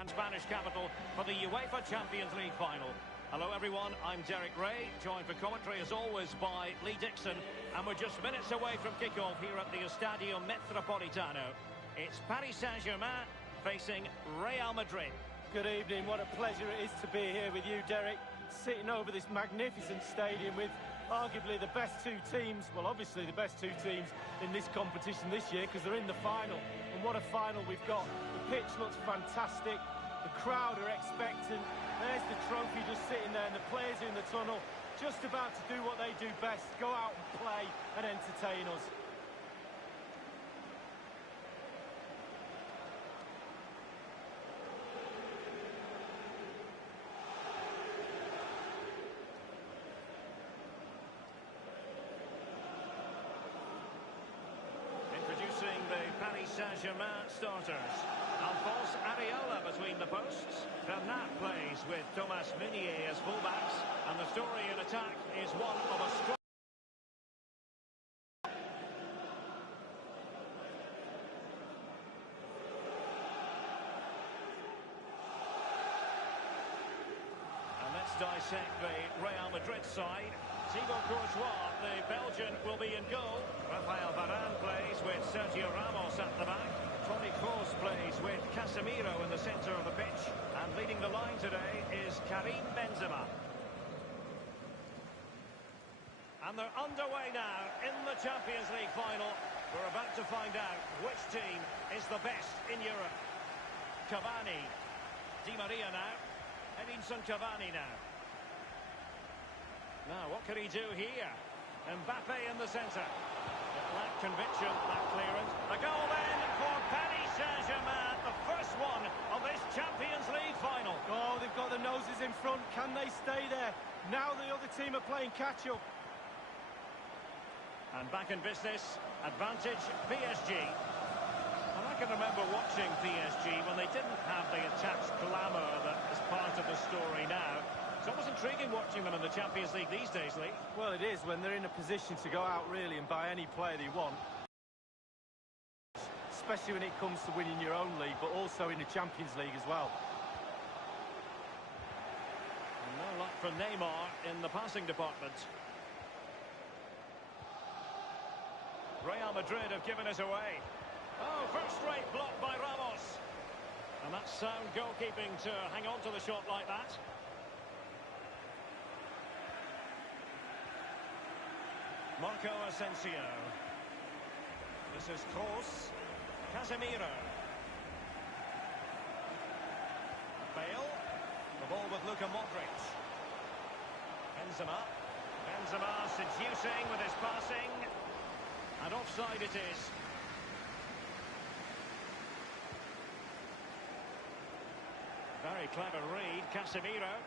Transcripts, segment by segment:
and Spanish capital for the UEFA Champions League final. Hello everyone, I'm Derek Ray, joined for commentary as always by Lee Dixon, and we're just minutes away from kickoff here at the Estadio Metropolitano. It's Paris Saint-Germain facing Real Madrid. Good evening, what a pleasure it is to be here with you, Derek, sitting over this magnificent stadium with arguably the best two teams, well obviously the best two teams in this competition this year because they're in the final, and what a final we've got. The pitch looks fantastic, the crowd are expectant, there's the trophy just sitting there and the players are in the tunnel, just about to do what they do best, go out and play and entertain us. Paris Saint-Germain starters. Alphonse Areola between the posts. Bernat plays with Thomas Meunier as fullbacks. And the story in attack is one of a strong... And let's dissect the Real Madrid side. Thibaut Courtois, the Belgian, will be in goal. Rafael Varane plays with Sergio Ramos at the back. Toni Kroos plays with Casemiro in the centre of the pitch. And leading the line today is Karim Benzema. And they're underway now in the Champions League final. We're about to find out which team is the best in Europe. Cavani. Di Maria now. Edinson Cavani now. Now, what can he do here? Mbappe in the centre. It lacked conviction, that clearance. A goal then for Paris Saint-Germain, the first one of this Champions League final. Oh, they've got the noses in front. Can they stay there? Now the other team are playing catch-up. And back in business, advantage PSG. And I can remember watching PSG when they didn't have the attached glamour that is part of the story now. It's almost intriguing watching them in the Champions League these days, Lee. Well, it is when they're in a position to go out really and buy any player they want. Especially when it comes to winning your own league, but also in the Champions League as well. And no luck for Neymar in the passing department. Real Madrid have given us away. Oh, first-rate block by Ramos. And that's sound goalkeeping to hang on to the shot like that. Marco Asensio. This is Kroos. Casemiro. Bale. The ball with Luka Modric. Benzema. Benzema seducing with his passing. And offside it is. Very clever read, Casemiro.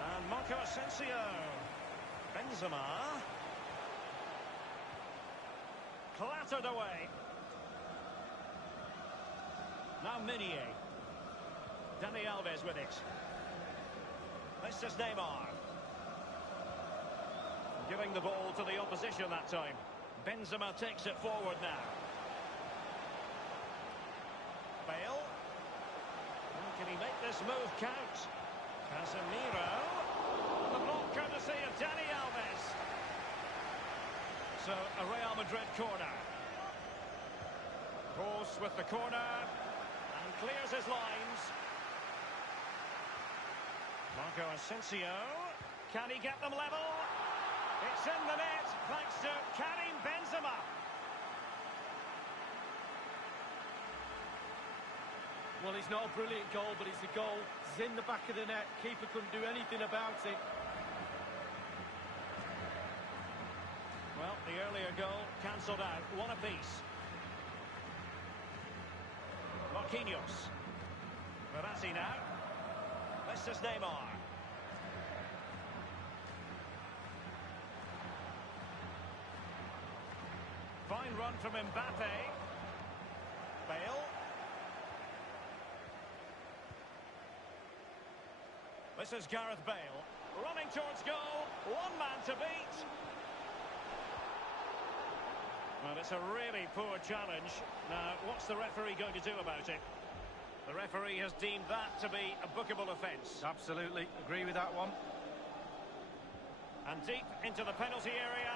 And Marco Asensio. Benzema. Clattered away. Now Meunier. Dani Alves with it. This is Neymar. Giving the ball to the opposition that time. Benzema takes it forward now. Bale. Can he make this move count? Casemiro. The block courtesy of Dani Alves. So a Real Madrid corner. Kroos with the corner and clears his lines. Marco Asensio. Can he get them level? It's in the net thanks to Karim Benzema. Well, it's not a brilliant goal, but it's a goal. It's in the back of the net. Keeper couldn't do anything about it. Well, the earlier goal cancelled out. One apiece. Marquinhos. Verratti now. This is Neymar. Fine run from Mbappe. Bale. This is Gareth Bale. Running towards goal. One man to beat. Well, it's a really poor challenge. Now, what's the referee going to do about it? The referee has deemed that to be a bookable offence. Absolutely, agree with that one. And deep into the penalty area.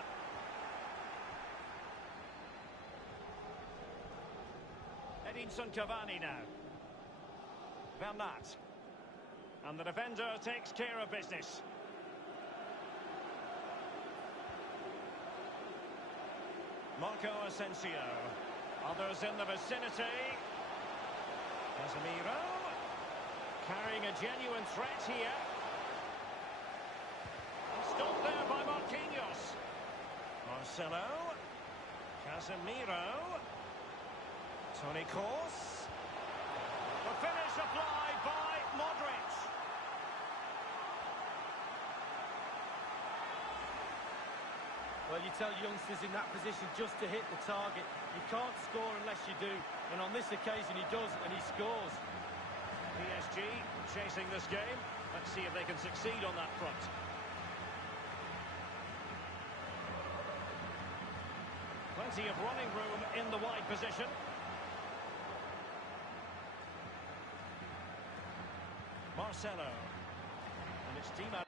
Edinson Cavani now. Bernat. And the defender takes care of business. Marco Asensio. Others in the vicinity. Casemiro. Carrying a genuine threat here. Stopped there by Marquinhos. Marcelo. Casemiro. Toni Kroos. The finish applied by Modric. Well, you tell youngsters in that position just to hit the target. You can't score unless you do. And on this occasion, he does, and he scores. PSG chasing this game. Let's see if they can succeed on that front. Plenty of running room in the wide position. Marcelo. And it's Di Maria.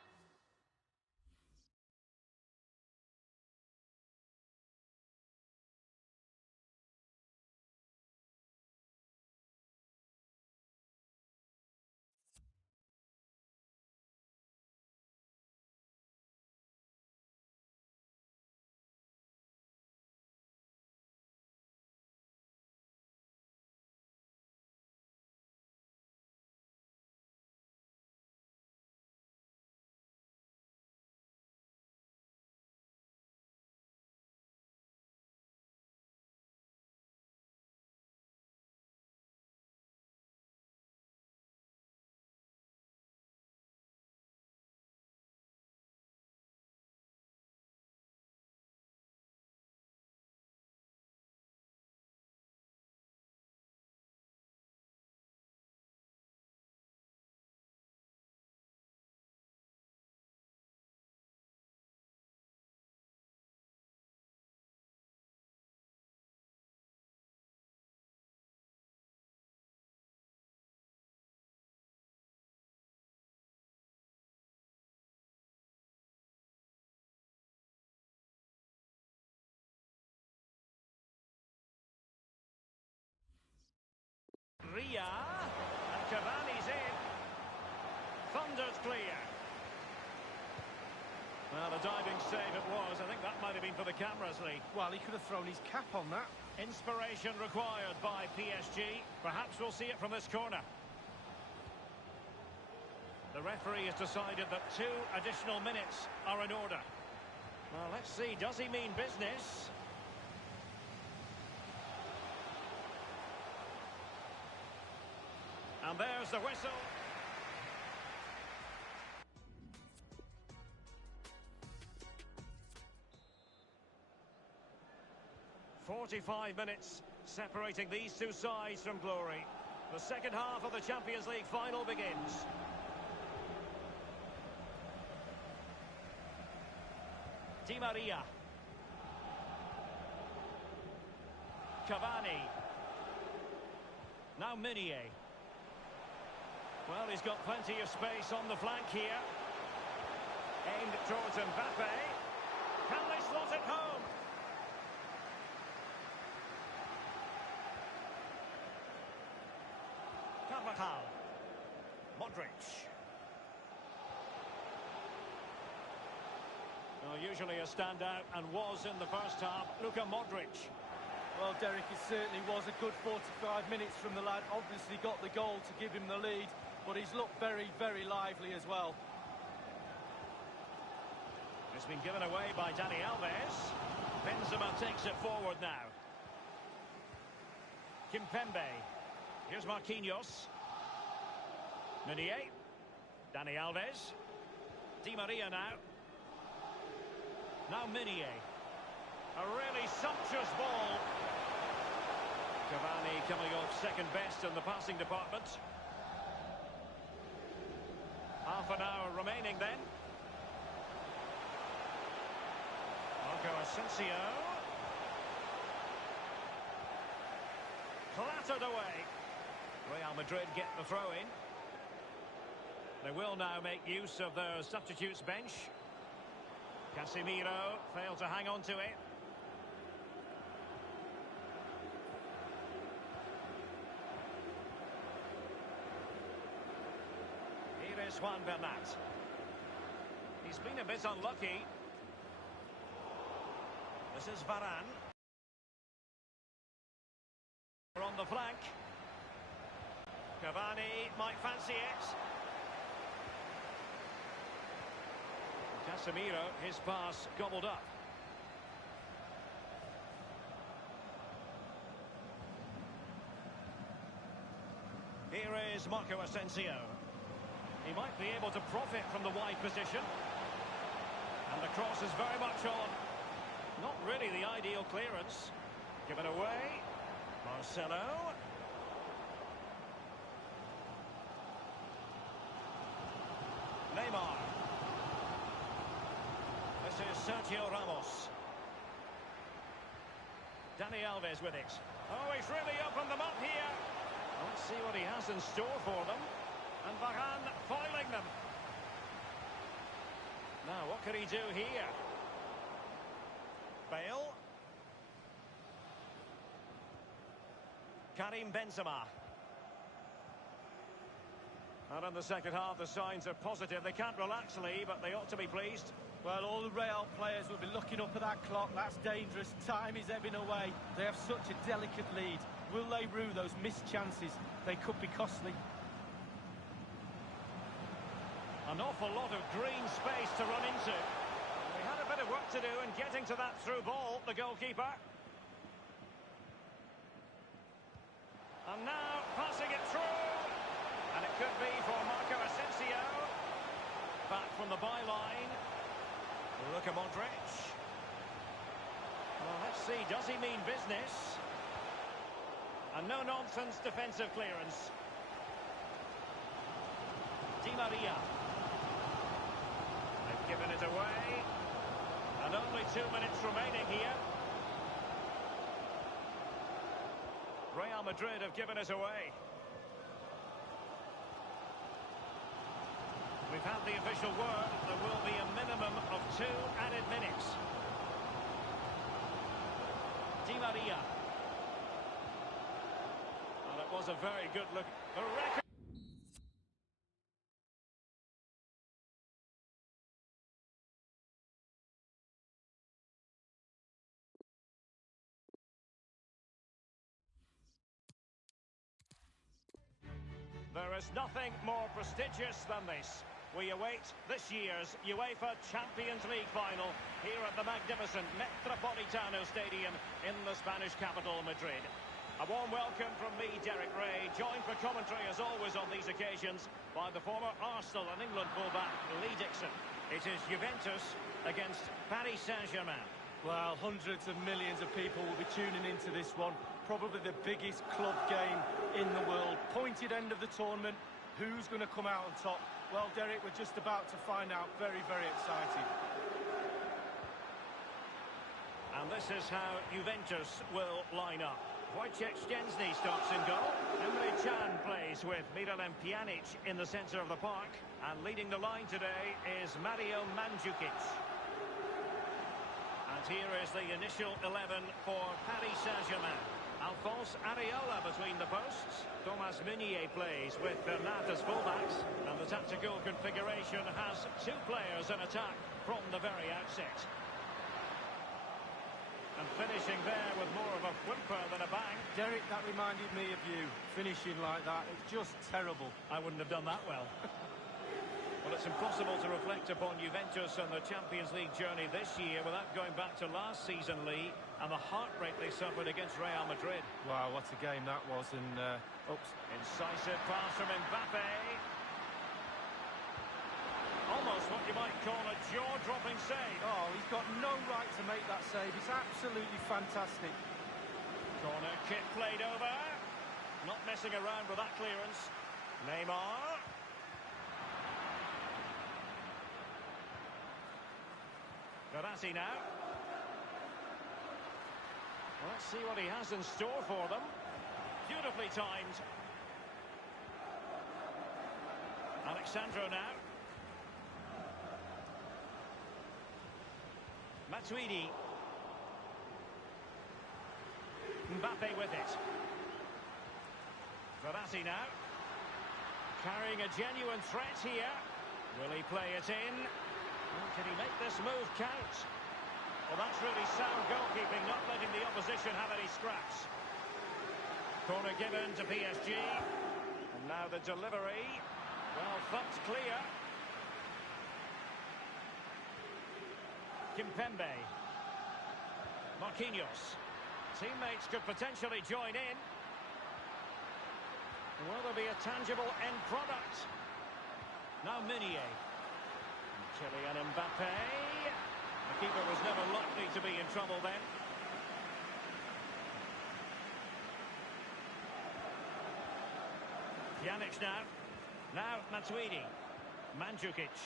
Ria. And Cavani's in. Thundered clear. Well, a diving save it was. I think that might have been for the cameras, Lee. Well, he could have thrown his cap on that. Inspiration required by PSG. Perhaps we'll see it from this corner. The referee has decided that 2 additional minutes are in order. Well, let's see. Does he mean business? And there's the whistle. "45 minutes separating these two sides from glory. The second half of the Champions League final begins. Di Maria. Cavani. Now Meunier. Well, he's got plenty of space on the flank here. Aimed towards Mbappe. Can they slot it home? Carvajal. Modric. Well, usually a standout and was in the first half. Luka Modric. Well, Derek, it certainly was a good 45 minutes from the lad. Obviously got the goal to give him the lead, but he's looked very, very lively as well. It's been given away by Dani Alves. Benzema takes it forward now. Kimpembe. Here's Marquinhos. Meunier. Dani Alves. Di Maria now. Now Meunier. A really sumptuous ball. Cavani coming off second best in the passing department. Half an hour remaining then. Marco Asensio. battered away. Real Madrid get the throw in. They will now make use of their substitutes bench. Casemiro failed to hang on to it. Here is Juan Bernat. He's been a bit unlucky. This is Varane. We're on the flank. Cavani might fancy it. Casemiro, his pass gobbled up. Here is Marco Asensio. He might be able to profit from the wide position. And the cross is very much on. Not really the ideal clearance. Given away. Marcelo. Neymar. This is Sergio Ramos. Dani Alves with it. Oh, he's really opened them up here. Let's see what he has in store for them. And Varane foiling them. Now, what could he do here? Bale. Karim Benzema. And in the second half, the signs are positive. They can't relax, Lee, but they ought to be pleased. Well, all the Real players will be looking up at that clock. That's dangerous. Time is ebbing away. They have such a delicate lead. Will they rue those missed chances? They could be costly. An awful lot of green space to run into. We had a bit of work to do in getting to that through ball, the goalkeeper. And now passing it through. And it could be for Marco Asensio. Back from the byline. Luka Modric. Well, let's see, does he mean business? And no-nonsense defensive clearance. Di Maria. They've given it away. And only 2 minutes remaining here. Real Madrid have given it away. We've had the official word. There will be a minimum of 2 added minutes. Di Maria. Well, it was a very good look. The record. There is nothing more prestigious than this. We await this year's UEFA Champions League final here at the magnificent Metropolitano Stadium in the Spanish capital, Madrid. A warm welcome from me, Derek Ray, joined for commentary as always on these occasions by the former Arsenal and England fullback Lee Dixon. It is Juventus against Paris Saint-Germain. Well, hundreds of millions of people will be tuning into this one. Probably the biggest club game in the world. Pointed end of the tournament. Who's going to come out on top? Well, Derek, we're just about to find out. Very, very exciting. And this is how Juventus will line up. Wojciech Szczęsny starts in goal. Emre Can plays with Miralem Pjanic in the centre of the park. And leading the line today is Mario Mandzukic. And here is the initial 11 for Paris Saint-Germain. Alphonse Areola between the posts. Thomas Meunier plays with Bernat as fullbacks. And the tactical configuration has 2 players in attack from the very outset. And finishing there with more of a whimper than a bang. Derek, that reminded me of you. Finishing like that, it's just terrible. I wouldn't have done that well. Well, it's impossible to reflect upon Juventus and the Champions League journey this year without going back to last season, Lee, and the heartbreak they suffered against Real Madrid. Wow, what a game that was, and, oops. Incisive pass from Mbappe. Almost what you might call a jaw-dropping save. Oh, he's got no right to make that save. It's absolutely fantastic. Corner kick played over. Not messing around with that clearance. Neymar. Verratti now. Well, let's see what he has in store for them. Beautifully Beautifully timed. Alexandro now. Matuidi. Mbappe with it. Verratti now. Carrying a genuine threat here. Will he play it in? Well, can he make this move count? Well, that's really sound goalkeeping, not letting the opposition have any scraps. Corner given to PSG. And now the delivery. Well, thumped clear. Kimpembe. Marquinhos. Teammates could potentially join in. Will there be a tangible end product? Now Meunier. Kylian Mbappe. The keeper was never likely to be in trouble then. Pjanic now. Now Matuidi. Mandzukic.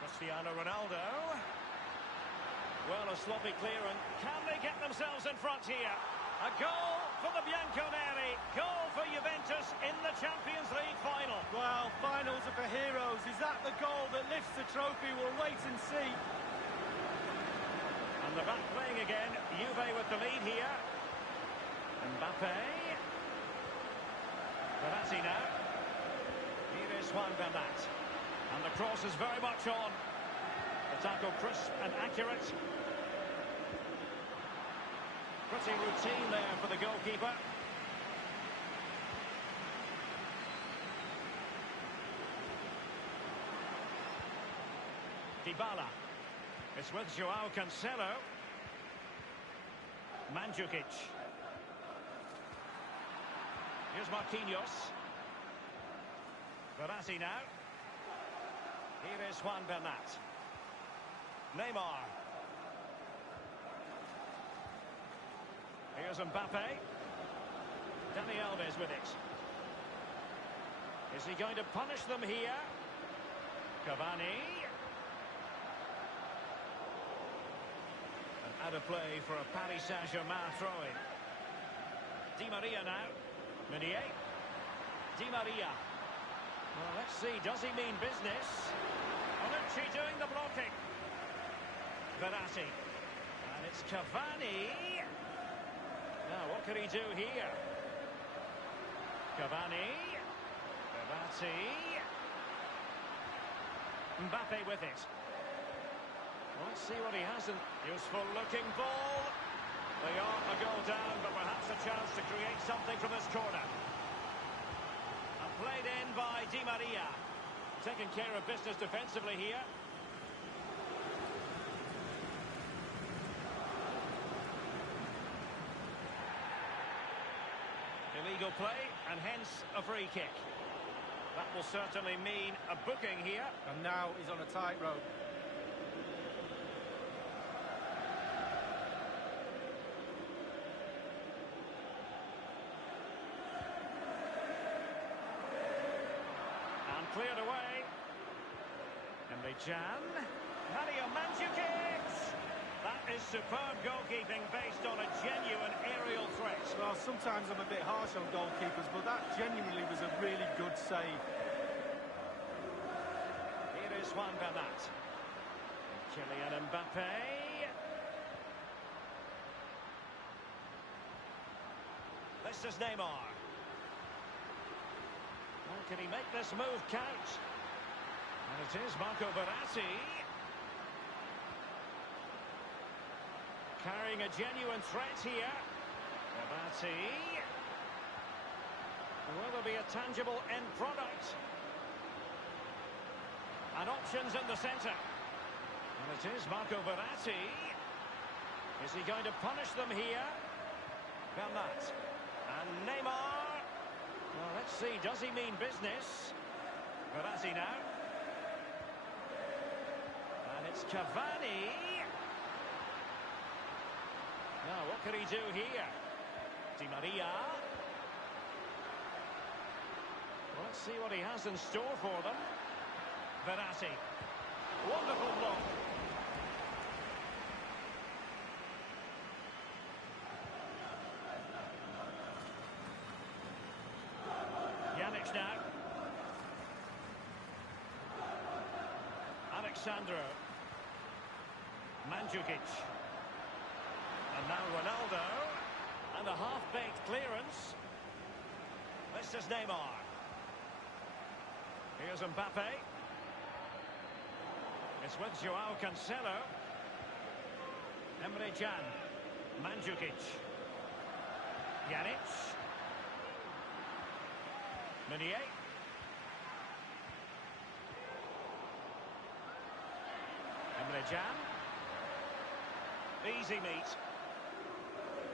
Cristiano Ronaldo. Well, a sloppy clearance. Can they get themselves in front here? A goal for the Bianconeri. Goal for Juventus in the Champions League final. Well, finals are for heroes. Is that the goal that lifts the trophy? We'll wait and see. And the back playing again. Juve with the lead here. Mbappe. Verratti now. Here is Juan Bernat. And the cross is very much on. The tackle crisp and accurate. Pretty routine there for the goalkeeper. Dybala. It's with Joao Cancelo. Mandzukic. Here's Marquinhos. Verratti now. Here is Juan Bernat. Neymar. Here's Mbappe. Dani Alves with it. Is he going to punish them here? Cavani. And out of play for a Paris Saint-Germain throw-in. Di Maria now. Meunier. Di Maria. Well, let's see. Does he mean business? Bonucci doing the blocking. Verratti. And it's Cavani. Now, what can he do here? Cavani. Verratti. Mbappe with it. Well, let's see what he has. Useful looking ball. They are a goal down, but perhaps a chance to create something from this corner. And played in by Di Maria. Taking care of business defensively here. Illegal play, and hence a free kick. That will certainly mean a booking here. And now he's on a tightrope. And cleared away. Emre Can. Mario Mandzukic. That is superb goalkeeping based on a genuine aerial threat. Well, sometimes I'm a bit harsh on goalkeepers, but that genuinely was a really good save. Here is Juan Bernat. Kylian Mbappe. This is Neymar. Well, can he make this move count? And it is Marco Verratti. Carrying a genuine threat here. Verratti. Will there be a tangible end product? And options in the centre. And it is Marco Verratti. Is he going to punish them here? Bernat. And Neymar. Well, let's see. Does he mean business? Verratti now. And it's Cavani. Now, what can he do here? Di Maria. Well, let's see what he has in store for them. Verratti. Wonderful block. Alexandro. Mandzukic. And now Ronaldo. And a half-baked clearance. This is Neymar. Here's Mbappe. It's with Joao Cancelo. Emre Can. Mandzukic. Pjanic. Meunier. Emre Can. Easy meet.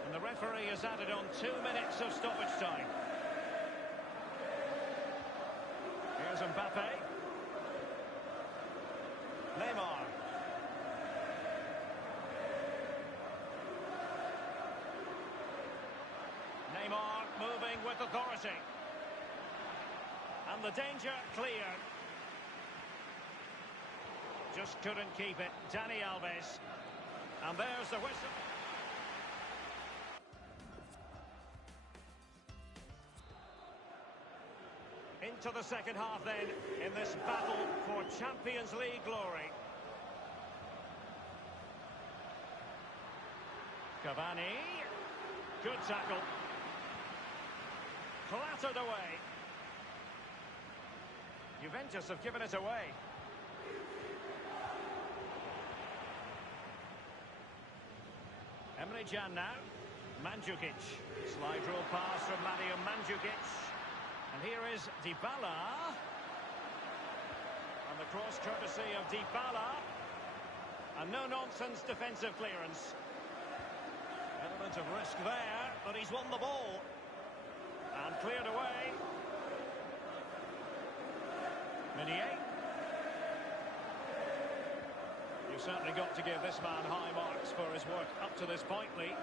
And the referee has added on 2 minutes of stoppage time. Here's Mbappe. Neymar. Neymar moving with authority. And the danger cleared. Just couldn't keep it. Dani Alves. And there's the whistle. Into the second half then, in this battle for Champions League glory. Cavani. Good tackle. Clattered away. Juventus have given it away. Emre Can now. Mandzukic. Slide rule pass from Mario Mandzukic. And here is Dybala. And the cross courtesy of Dybala. And no-nonsense defensive clearance. Element of risk there, but he's won the ball. And cleared away. Meunier. You've certainly got to give this man high marks for his work up to this point, Lee.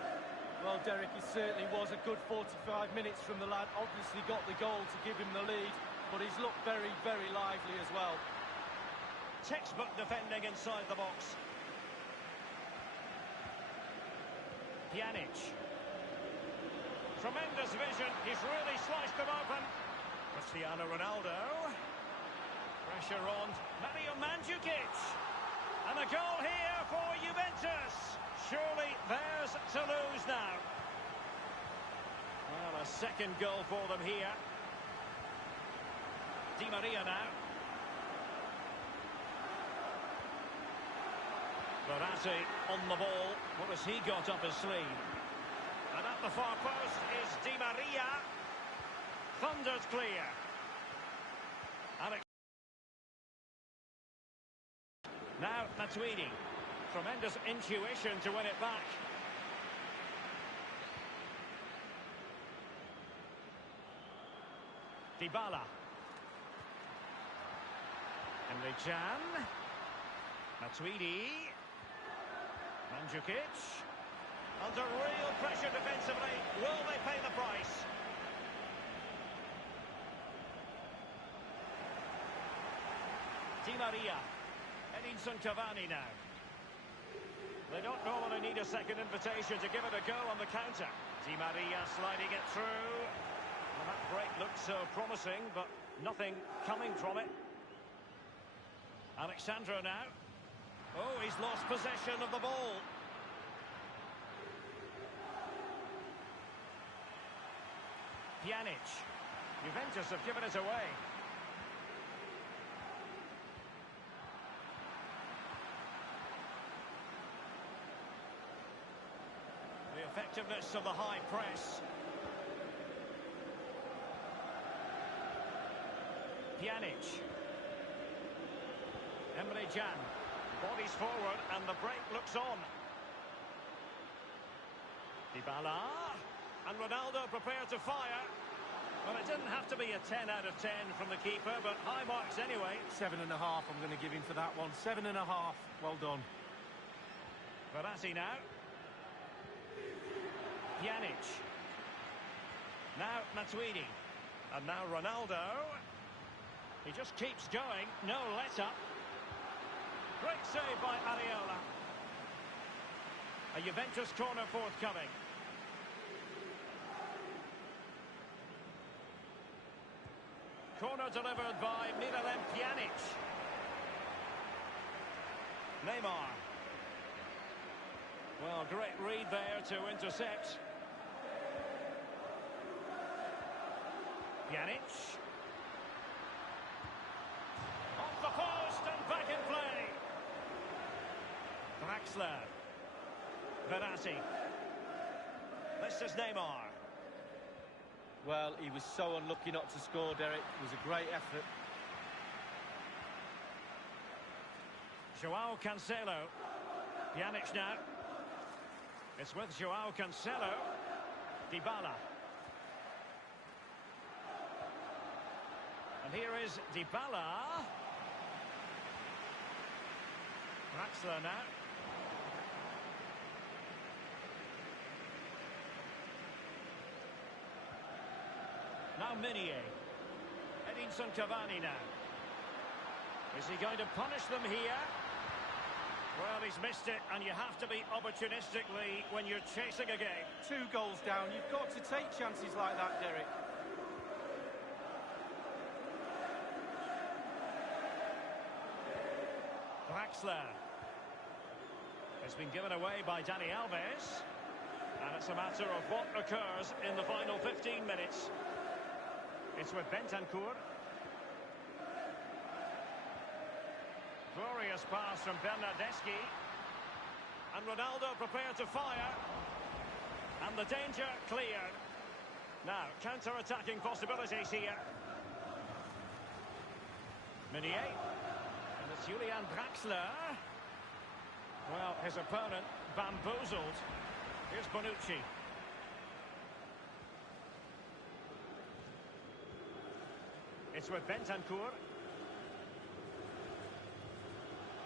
Well, Derek, it certainly was a good 45 minutes from the lad. Obviously got the goal to give him the lead, but he's looked very, very lively as well. Textbook defending inside the box. Pjanic. Tremendous vision. He's really sliced them open. Cristiano Ronaldo. Pressure on. Mario Mandzukic. And a goal here for Juventus. Surely theirs to lose now. Well, a second goal for them here. Di Maria now. Verratti on the ball. What has he got up his sleeve? And at the far post is Di Maria. Thundered clear. Now Matuidi. Tremendous intuition to win it back. Dybala. Emre Can. Matuidi. Mandzukic. Under real pressure defensively. Will they pay the price? Di Maria. Edinson Cavani now. They don't normally need a second invitation to give it a go on the counter. Di Maria sliding it through. Well, that break looked so promising, but nothing coming from it. Alexandro now. Oh, he's lost possession of the ball. Pjanic. Juventus have given it away. The effectiveness of the high press. Pjanic. Emre Can. Bodies forward and the break looks on. Dybala. And Ronaldo prepared to fire. Well, it didn't have to be a 10 out of 10 from the keeper, but high marks anyway. 7.5 I'm going to give him for that one. 7.5. Well done. Verratti now. Pjanic. Now Matuidi. And now Ronaldo. He just keeps going. No let-up. Great save by Areola. A Juventus corner forthcoming. Corner delivered by Miralem Pjanic. Neymar. Well, great read there to intercept. Pjanic. Off the post and back in play. Draxler. Verratti. This is Neymar. Well, he was so unlucky not to score, Derek. It was a great effort. Joao Cancelo. Pjanic now. It's with Joao Cancelo. Dybala. And here is Dybala. Draxler now. Now Meunier. Edinson Cavani now. Is he going to punish them here? Well, he's missed it, and you have to be opportunistically when you're chasing a game. 2 goals down. You've got to take chances like that, Derek. Draxler. It's been given away by Dani Alves. And it's a matter of what occurs in the final 15 minutes. It's with Bentancur. Glorious pass from Bernardeschi. And Ronaldo prepared to fire. And the danger cleared. Now, counter-attacking possibilities here. Meunier. And it's Julian Draxler. Well, his opponent bamboozled. Here's Bonucci. It's with Bentancur.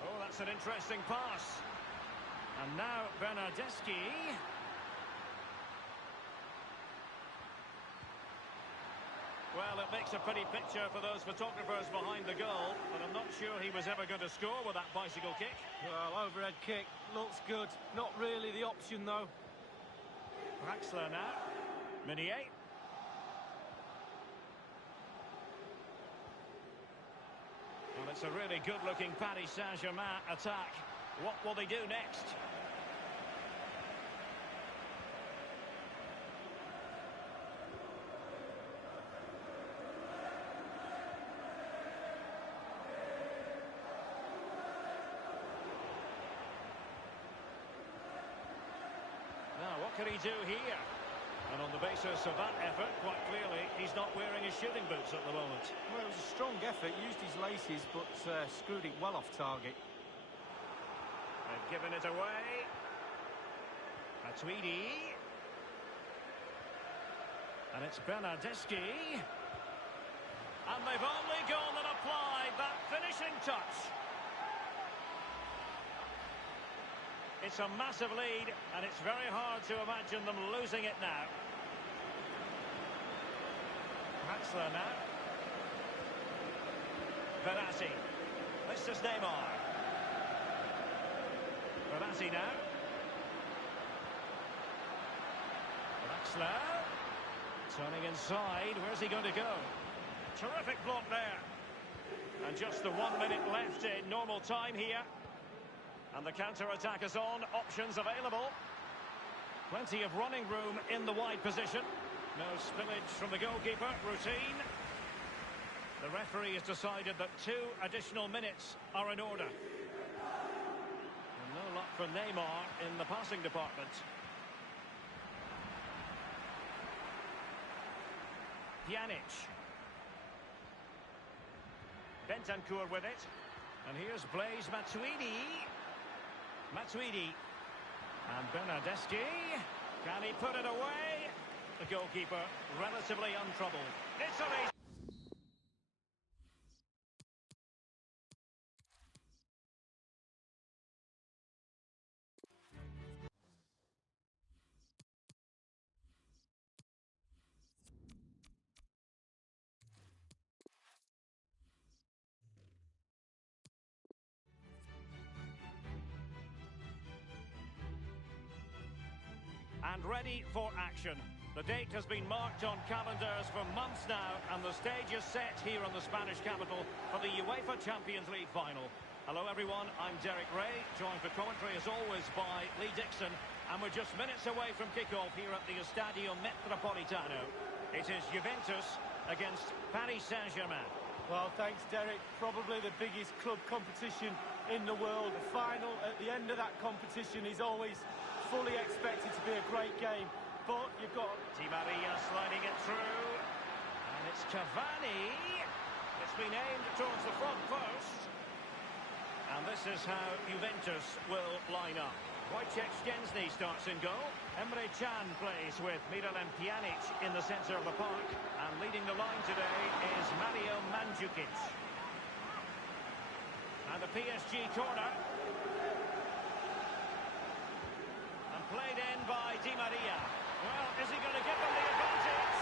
Oh, that's an interesting pass. And now Bernardeschi. Well, it makes a pretty picture for those photographers behind the goal, but I'm not sure he was ever going to score with that bicycle kick. Well, overhead kick, looks good. Not really the option, though. Draxler now. Meunier. Well, it's a really good-looking Paris Saint-Germain attack. What will they do next? Now, what can he do here? And on the basis of that effort, quite clearly, he's not wearing his shooting boots at the moment. Well, it was a strong effort, used his laces, but screwed it well off target. They've given it away. Matuidi. And it's Bernardeschi. And they've only gone and applied that finishing touch. It's a massive lead, and it's very hard to imagine them losing it now. Draxler now. Verratti. This is Neymar. Verratti now. Draxler. Turning inside. Where's he going to go? Terrific block there. And just the 1 minute left in normal time here. And the counter-attack is on. Options available. Plenty of running room in the wide position. No spillage from the goalkeeper. Routine. The referee has decided that 2 additional minutes are in order. And no luck for Neymar in the passing department. Pjanic. Bentancur with it. And here's Blaise Matuidi. Matuidi. And Bernardeschi. Can he put it away? The goalkeeper relatively untroubled. Italy. And ready for action. The date has been marked on calendars for months now, and the stage is set here in the Spanish capital for the UEFA Champions League final. Hello everyone, I'm Derek Ray, joined for commentary as always by Lee Dixon, and we're just minutes away from kickoff here at the Estadio Metropolitano. It is Juventus against Paris Saint-Germain. Well, thanks, Derek. Probably the biggest club competition in the world. The final at the end of that competition is always fully expected to be a great game. But you've got Di Maria sliding it through, and it's Cavani. It's been aimed towards the front post. And this is how Juventus will line up. Wojciech Szczęsny starts in goal. Emre Can plays with Miralem Pjanic in the centre of the park. And leading the line today is Mario Mandzukic. And the PSG corner. And played in by Di Maria. Well, is he going to give them the advantage?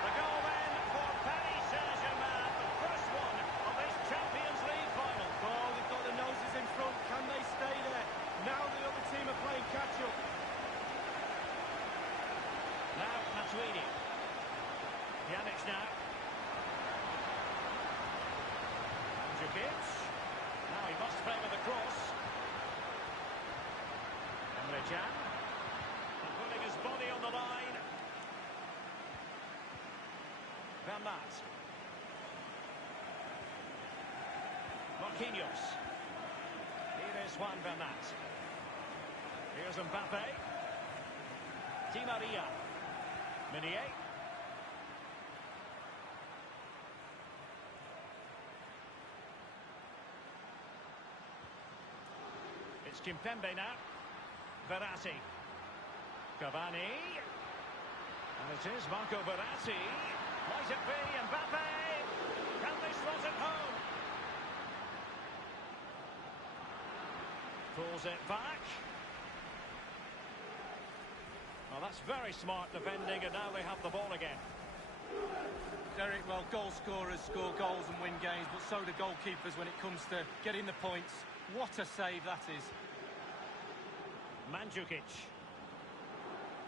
The goal then for Paris Saint-Germain. The first one of this Champions League final. Oh, they've got the noses in front. Can they stay there? Now the other team are playing catch-up. Now Matuidi. Pjanic now. Mandzukic. Now he must favour the cross. Emre Can. And putting his body on the line. Van Maat. Marquinhos. Here is Juan Van Maat. Here's Mbappe. Di Maria. Meunier. It's Kimpembe now. Verratti. Cavani. And it is Marco Verratti. Might it be Mbappe? Can they slot it home? Pulls it back. Well, that's very smart defending, and now they have the ball again. Derek, well, goal scorers score goals and win games, but so do goalkeepers when it comes to getting the points. What a save that is. Mandzukic.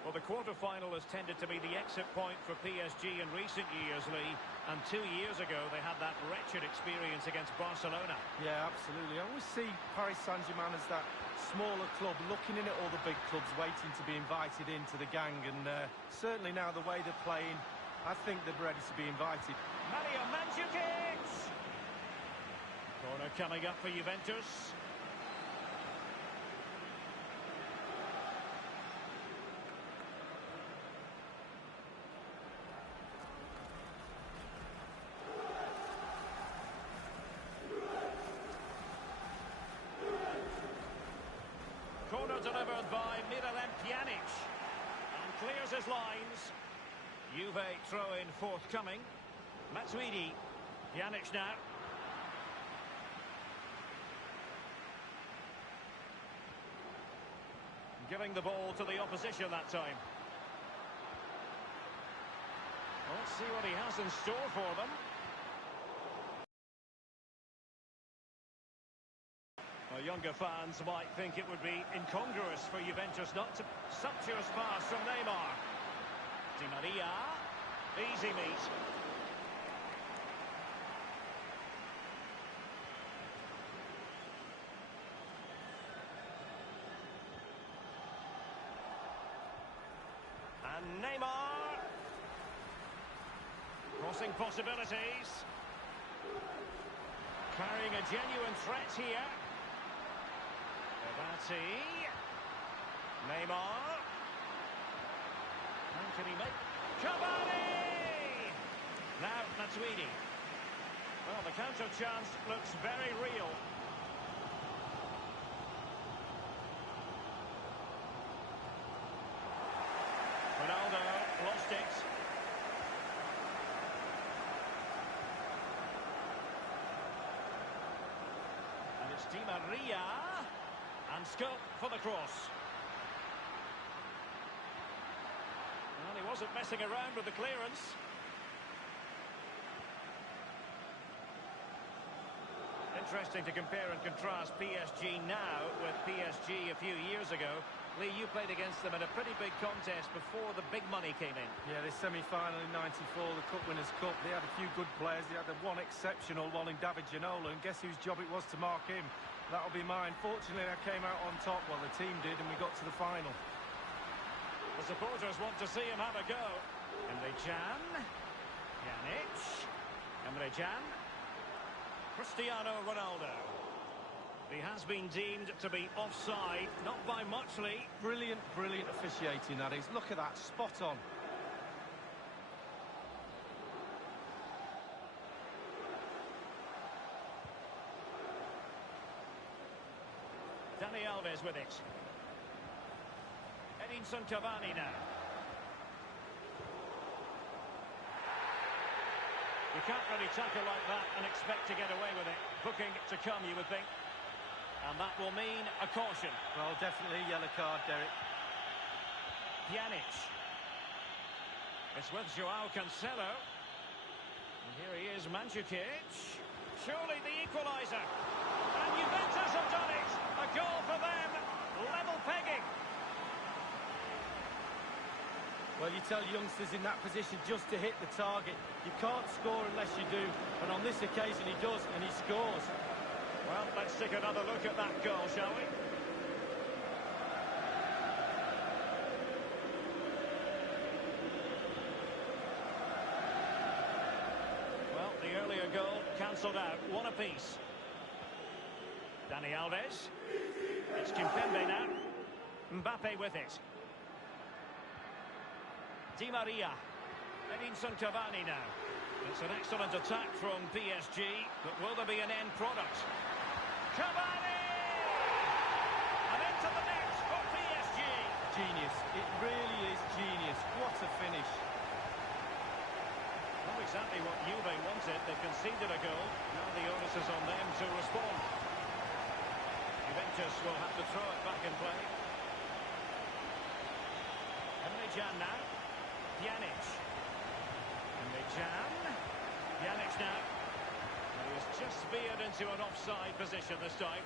Well, the quarter-final has tended to be the exit point for PSG in recent years, Lee. And 2 years ago, they had that wretched experience against Barcelona. Yeah, absolutely. I always see Paris Saint-Germain as that smaller club looking in at all the big clubs, waiting to be invited into the gang. And certainly now the way they're playing, I think they're ready to be invited. Mario Mandzukic! Corner coming up for Juventus. Corner delivered by Miralem Pjanic. And clears his lines. Juve throw-in forthcoming. Matuidi. Pjanic now. Giving the ball to the opposition that time. Well, let's see what he has in store for them. Well, younger fans might think it would be incongruous for Juventus not to... Sumptuous pass from Neymar. Di Maria. Easy meet. And Neymar. Crossing possibilities. Carrying a genuine threat here. Verratti. Neymar. And can he make... Cavani! Now Matuidi. Well, the counter chance looks very real. Ronaldo lost it. And it's Di Maria. And scope for the cross. Well, he wasn't messing around with the clearance. Interesting to compare and contrast PSG now with PSG a few years ago. Lee, you played against them in a pretty big contest before the big money came in. Yeah, the semi-final in '94, the Cup Winners' Cup. They had a few good players. They had the one exceptional one in David Ginola, and guess whose job it was to mark him? That'll be mine. Fortunately, I came out on top, well, the team did, and we got to the final. The supporters want to see him have a go. Emre Can. Pjanic. Emre Can. Cristiano Ronaldo. He has been deemed to be offside, not by much, Lee. Brilliant, brilliant officiating, that is. Look at that, spot on. Dani Alves with it. Edinson Cavani now. You can't really tackle like that and expect to get away with it. Booking to come, you would think. And that will mean a caution. Well, definitely a yellow card, Derek. Pjanic. It's with Joao Cancelo. And here he is, Mandzukic. Surely the equaliser. And Juventus have done it. A goal for them. Level pegging. Well, you tell youngsters in that position just to hit the target. You can't score unless you do. And on this occasion he does, and he scores. Well, let's take another look at that goal, shall we? Well, the earlier goal cancelled out. One apiece. Dani Alves. It's Kimpembe now. Mbappe with it. Di Maria. Edinson Cavani now. It's an excellent attack from PSG, but will there be an end product? Cavani! And into the net for PSG. Genius. It really is genius. What a finish. Not exactly what Juve wanted. They conceded a goal. Now the onus is on them to respond. Juventus will have to throw it back in play. Emre Can now. Pjanic. Emre Can. Pjanic now. And he has just veered into an offside position this time.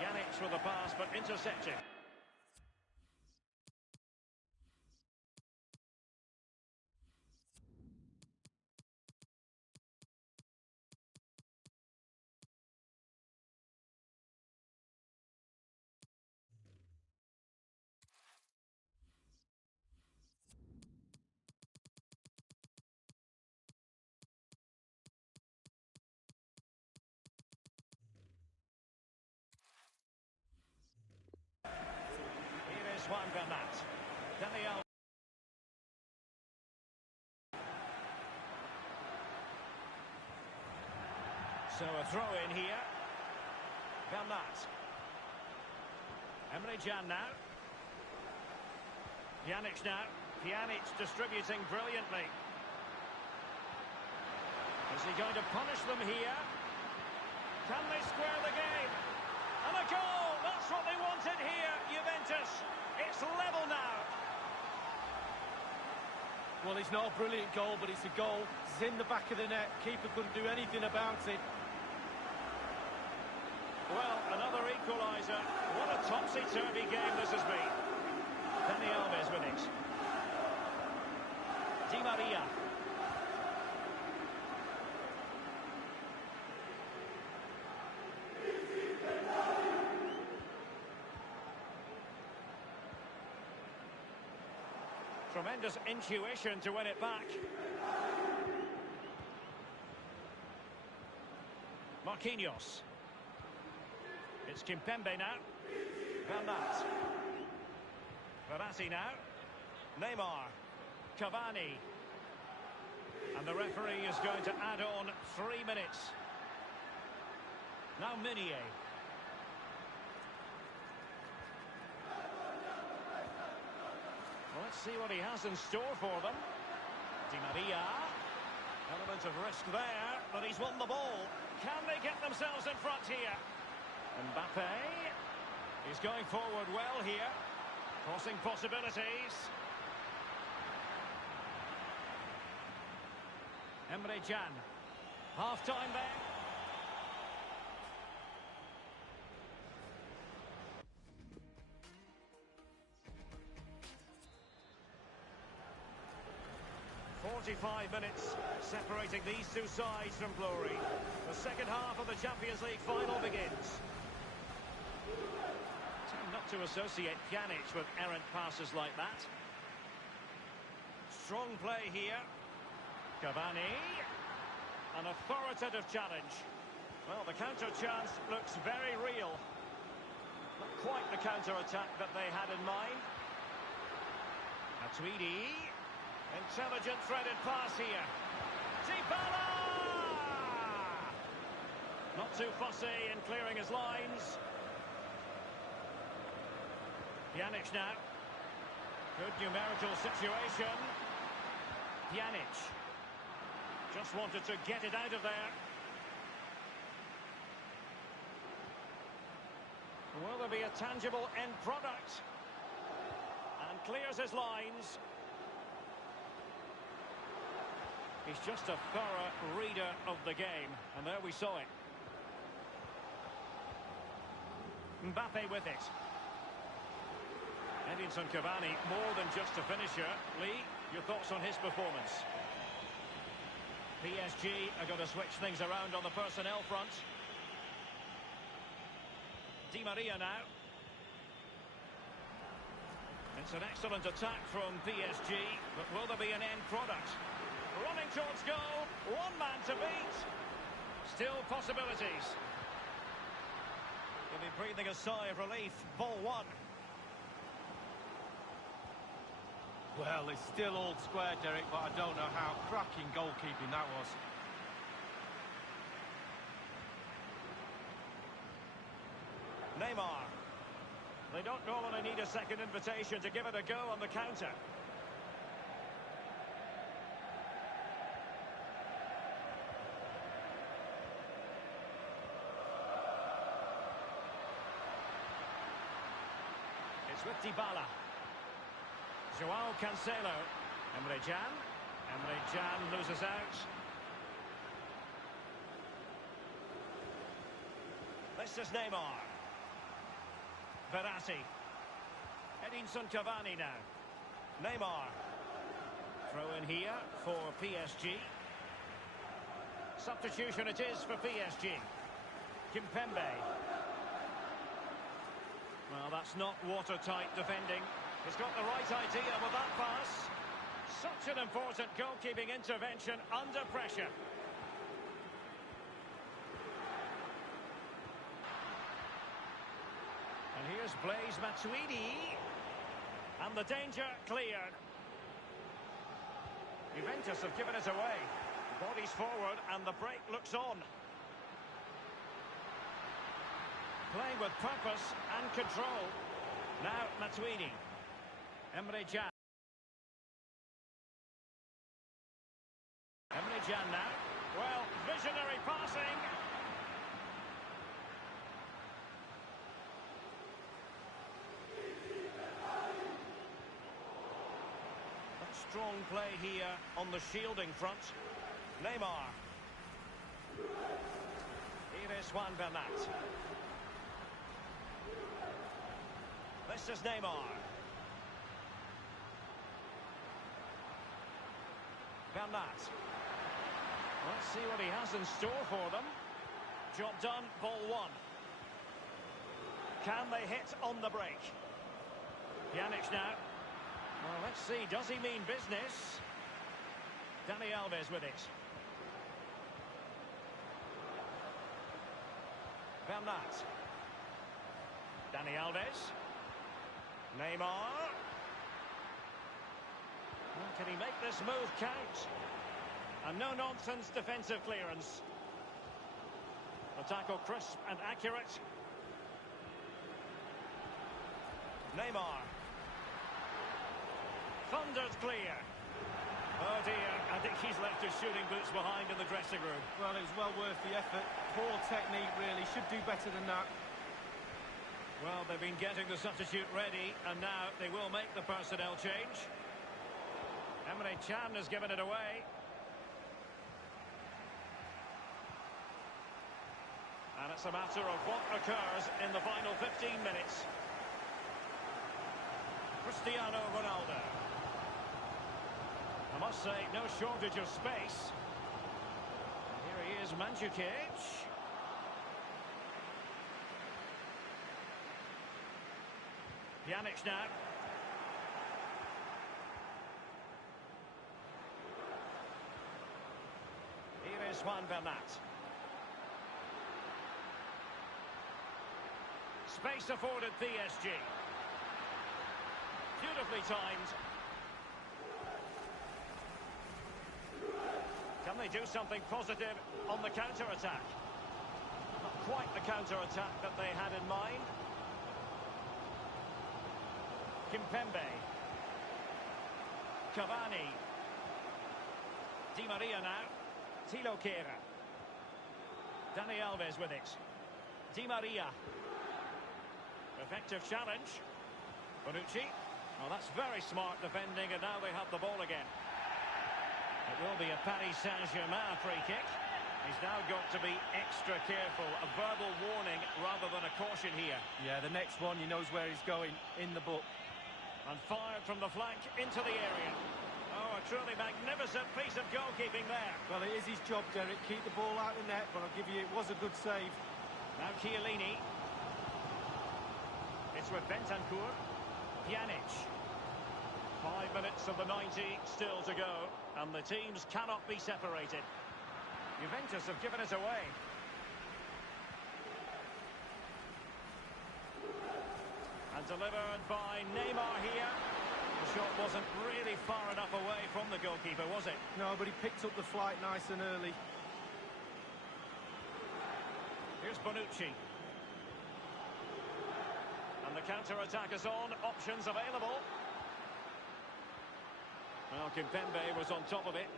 Pjanic with the pass, but intercepted. Juan Bernat. Daniel. So a throw in here. Bernat. Emre Can now. Pjanic now. Pjanic distributing brilliantly. Is he going to punish them here? Can they square the game? And a goal! That's what they wanted here, Juventus. It's level now. Well, it's not a brilliant goal, but it's a goal. It's in the back of the net. Keeper couldn't do anything about it. Well, another equaliser. What a topsy-turvy game this has been. Dani Alves with it. Di Maria. Tremendous intuition to win it back. Marquinhos. It's Kimpembe now. Bernat. Verratti now. Neymar. Cavani. And the referee is going to add on 3 minutes. Now Meunier. Let's see what he has in store for them. Di Maria. Element of risk there, but he's won the ball. Can they get themselves in front here? Mbappe. He's going forward well here. Crossing possibilities. Emre Can. Half-time there. "45 minutes separating these two sides from glory. The second half of the Champions League final begins. Tend not to associate Pjanic with errant passes like that. Strong play here. Cavani. An authoritative challenge. Well, the counter chance looks very real. Not quite the counter-attack that they had in mind. Matuidi. Intelligent threaded pass here. Dybala! Not too fussy in clearing his lines. Pjanic now. Good numerical situation. Pjanic. Just wanted to get it out of there. Will there be a tangible end product? And clears his lines. He's just a thorough reader of the game. And there we saw it. Mbappe with it. Edinson Cavani, more than just a finisher. Lee, your thoughts on his performance? PSG are going to switch things around on the personnel front. Di Maria now. It's an excellent attack from PSG, but will there be an end product? Running towards goal, one man to beat. Still possibilities. He'll be breathing a sigh of relief. Ball one. Well, it's still all square, Derek, but I don't know how cracking goalkeeping that was. Neymar. They don't normally need a second invitation to give it a go on the counter. It's with Dybala. Joao Cancelo. Emre Can. Emre Can loses out. This is Neymar. Verratti. Edinson Cavani now. Neymar. Throw in here for PSG. Substitution it is for PSG. Kimpembe. Well, that's not watertight defending. He's got the right idea with that pass. Such an important goalkeeping intervention under pressure. And here's Blaise Matuidi. And the danger cleared. Juventus have given it away. Bodies forward and the break looks on. Playing with purpose and control. Now Matuidi. Emre Can. Emre Can now. Well, visionary passing. That strong play here on the shielding front. Neymar. Here is Juan Bernat. This is Neymar. Bernat. Let's see what he has in store for them. Job done, ball one. Can they hit on the break? Pjanic now. Well, let's see, does he mean business? Dani Alves with it. Bernat. Dani Alves. Neymar. Well, can he make this move count? A no-nonsense defensive clearance. The tackle crisp and accurate. Neymar. Thundered clear. Oh dear, I think he's left his shooting boots behind in the dressing room. Well, it was well worth the effort. Poor technique, really. Should do better than that. Well, they've been getting the substitute ready, and now they will make the personnel change. Emre Can has given it away. And it's a matter of what occurs in the final 15 minutes. Cristiano Ronaldo. I must say, no shortage of space. Here he is, Mandzukic. Pjanic now. Here is Juan Bernat. Space afforded PSG. Beautifully timed. Can they do something positive on the counter-attack? Not quite the counter-attack that they had in mind. Kimpembe. Cavani. Di Maria now. Thilo Kehrer. Dani Alves with it. Di Maria. Effective challenge. Bonucci. Oh, that's very smart defending, and now they have the ball again. It will be a Paris Saint-Germain free kick. He's now got to be extra careful. A verbal warning rather than a caution here. Yeah, the next one, he knows where he's going, in the book. And fired from the flank into the area. Oh, a truly magnificent piece of goalkeeping there. Well, it is his job, Derek. Keep the ball out of the net, but I'll give you, it was a good save. Now Chiellini. It's with Bentancur. Pjanic. 5 minutes of the 90 still to go, and the teams cannot be separated. Juventus have given it away. And delivered by Neymar here. The shot wasn't really far enough away from the goalkeeper, was it? No, but he picked up the flight nice and early. Here's Bonucci. And the counter-attack is on. Options available. Well, Kimpembe was on top of it.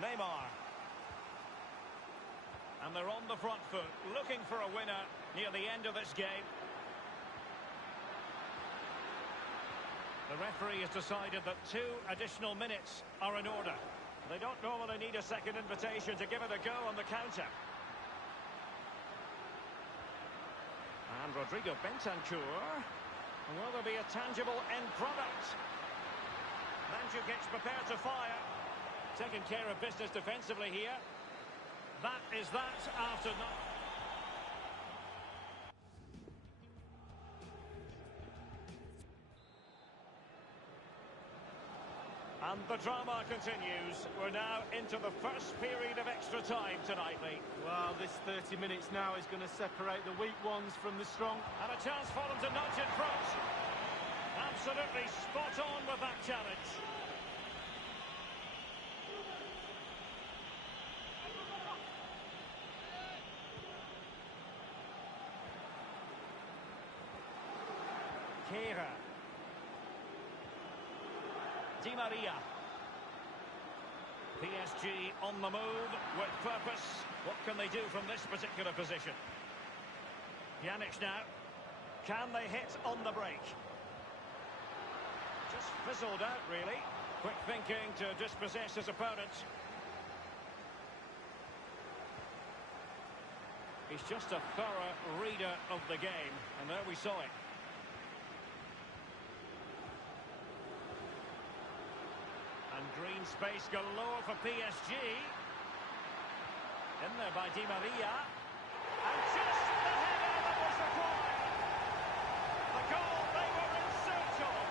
Neymar. And they're on the front foot, looking for a winner near the end of this game. The referee has decided that 2 additional minutes are in order. They don't normally need a second invitation to give it a go on the counter. And Rodrigo Bentancur. Will there be a tangible end product? Mandzukic prepared to fire. Taking care of business defensively here. That is that after... And the drama continues. We're now into the first period of extra time tonight, Lee. Well, this 30 minutes now is going to separate the weak ones from the strong. And a chance for them to nudge in front. Absolutely spot on with that challenge. Kehrer. Di Maria. PSG on the move with purpose. What can they do from this particular position? Pjanic now. Can they hit on the break? Just fizzled out, really. Quick thinking to dispossess his opponent. He's just a thorough reader of the game, and there we saw it. And green space galore for PSG. In there by Di Maria. And just the header that was required. The goal they were in search of.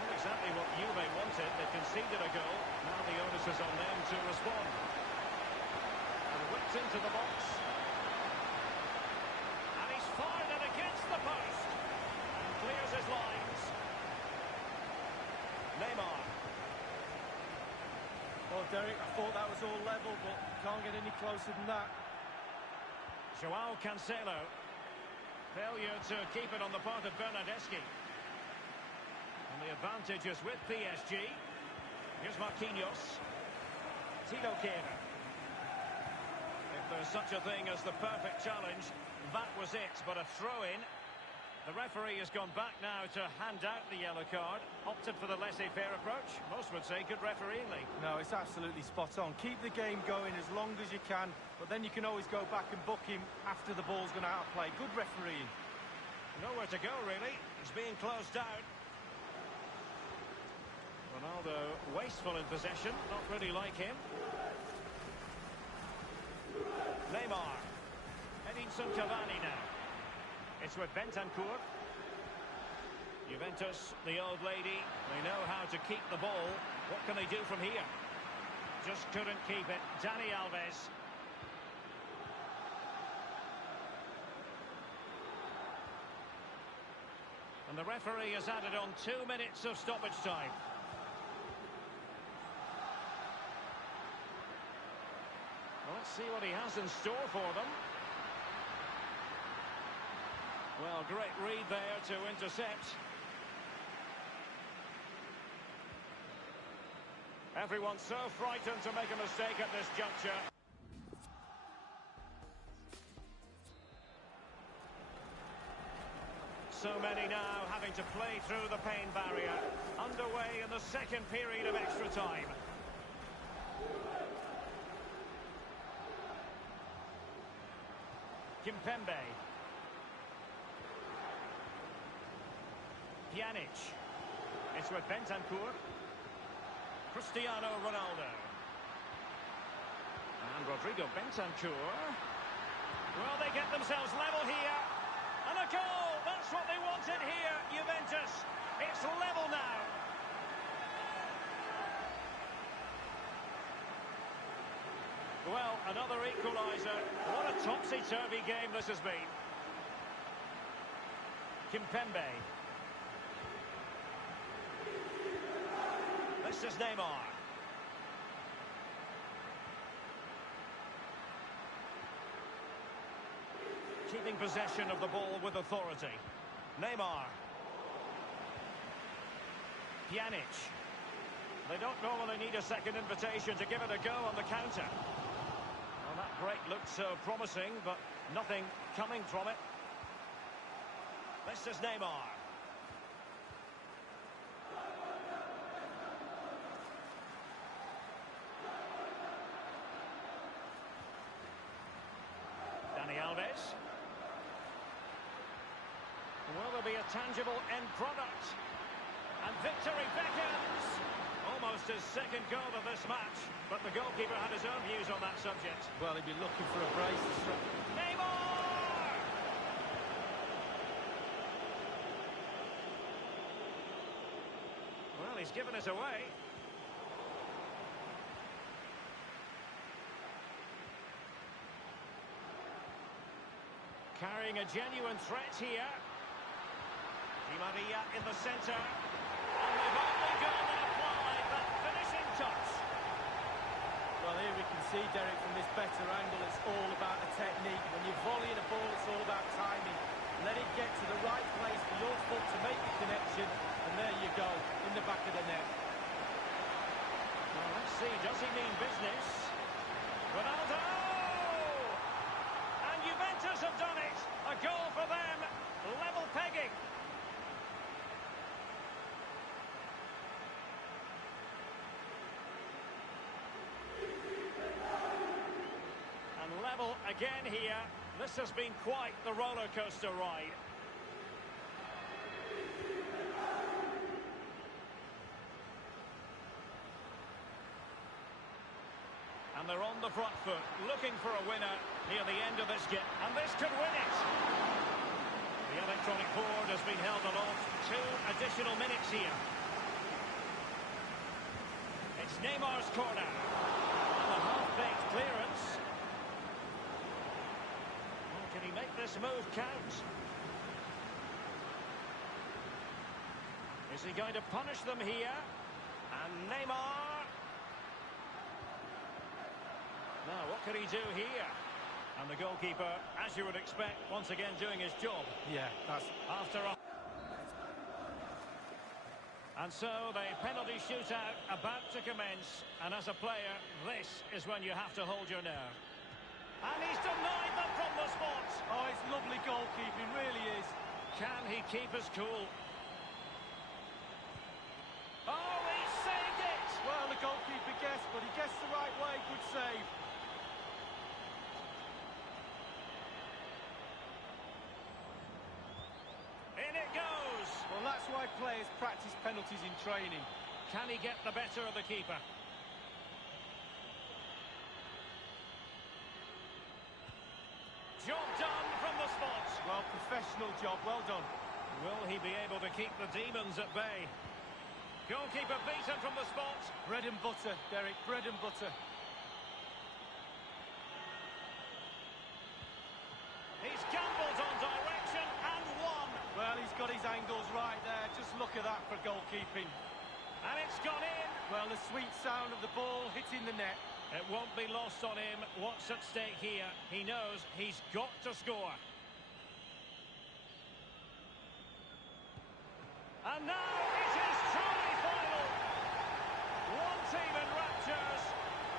Not exactly what Juve wanted. They conceded a goal. Now the onus is on them to respond. And whipped into the box. And he's fired it against the post. And clears his lines. Neymar. Well, Derek, I thought that was all level, but can't get any closer than that. Joao Cancelo. Failure to keep it on the part of Bernardeschi. And the advantage is with PSG. Here's Marquinhos. Tilo Kehrer. If there's such a thing as the perfect challenge, that was it. But a throw-in. The referee has gone back now to hand out the yellow card. Opted for the laissez-faire approach. Most would say good refereeing, Lee. No, it's absolutely spot on. Keep the game going as long as you can, but then you can always go back and book him after the ball's gone out of play. Good refereeing. Nowhere to go, really. He's being closed down. Ronaldo wasteful in possession. Not really like him. Neymar. Edinson Cavani now. It's with Bentancur. Juventus, the old lady, they know how to keep the ball. What can they do from here? Just couldn't keep it. Dani Alves. And the referee has added on 2 minutes of stoppage time. Well, let's see what he has in store for them. Well, great read there to intercept. Everyone's so frightened to make a mistake at this juncture. So many now having to play through the pain barrier. Underway in the second period of extra time. Kimpembe. Pjanic. It's with Bentancur. Cristiano Ronaldo. And Rodrigo Bentancur. Well, they get themselves level here. And a goal! That's what they wanted here, Juventus. It's level now. Well, another equaliser. What a topsy-turvy game this has been. Kimpembe. This is Neymar. Keeping possession of the ball with authority. Neymar. Pjanic. They don't normally need a second invitation to give it a go on the counter. Well, that break looked so promising, but nothing coming from it. This is Neymar. Dani Alves. Will there be a tangible end product? And victory beckons! Almost his second goal of this match, but the goalkeeper had his own views on that subject. Well, he'd be looking for a brace. Neymar! Well, he's given us away. Carrying a genuine threat here. Di Maria in the centre. And they've only gone and applied that finishing touch. Well, here we can see, Derek, from this better angle, it's all about the technique. When you're volleying a ball, it's all about timing. Let it get to the right place for your foot to make the connection. And there you go, in the back of the net. Well, let's see, does he mean business? Ronaldo! And Juventus have done it! A goal for them, level pegging. And level again here. This has been quite the roller coaster ride. And they're on the front foot, looking for a winner near the end of this game. And this could win it. The electronic board has been held aloft. 2 additional minutes here. It's Neymar's corner. And a half-baked clearance. Well, can he make this move count? Is he going to punish them here? And Neymar. Now, what could he do here? And the goalkeeper, as you would expect, once again doing his job. Yeah, that's... After a... And so the penalty shootout about to commence. And as a player, this is when you have to hold your nerve. And he's denied them from the spot. Oh, it's lovely goalkeeping, really is. Can he keep us cool? Oh, he saved it! Well, the goalkeeper guessed, but he guessed the right way. Good save. In it goes! Well, that's why players practice penalties in training. Can he get the better of the keeper? Job done from the spot. Well, professional job, well done. Will he be able to keep the demons at bay? Goalkeeper beaten from the spot. Bread and butter, Derek, bread and butter. He's gambled on direction and won. Well, he's got his angles right there. Just look at that for goalkeeping. And it's gone in. Well, the sweet sound of the ball hitting the net. It won't be lost on him what's at stake here. He knows he's got to score. And now it is truly final. One team in raptures,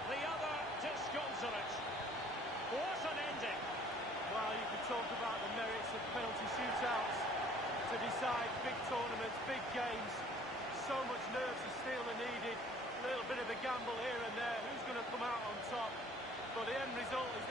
the other disconsolate. What an ending. Well, you could talk about the merits of penalty shootouts to decide big tournaments, big games. So much nerves of steel are needed. A little bit of a gamble here and there. Who's going to come out on top? But the end result is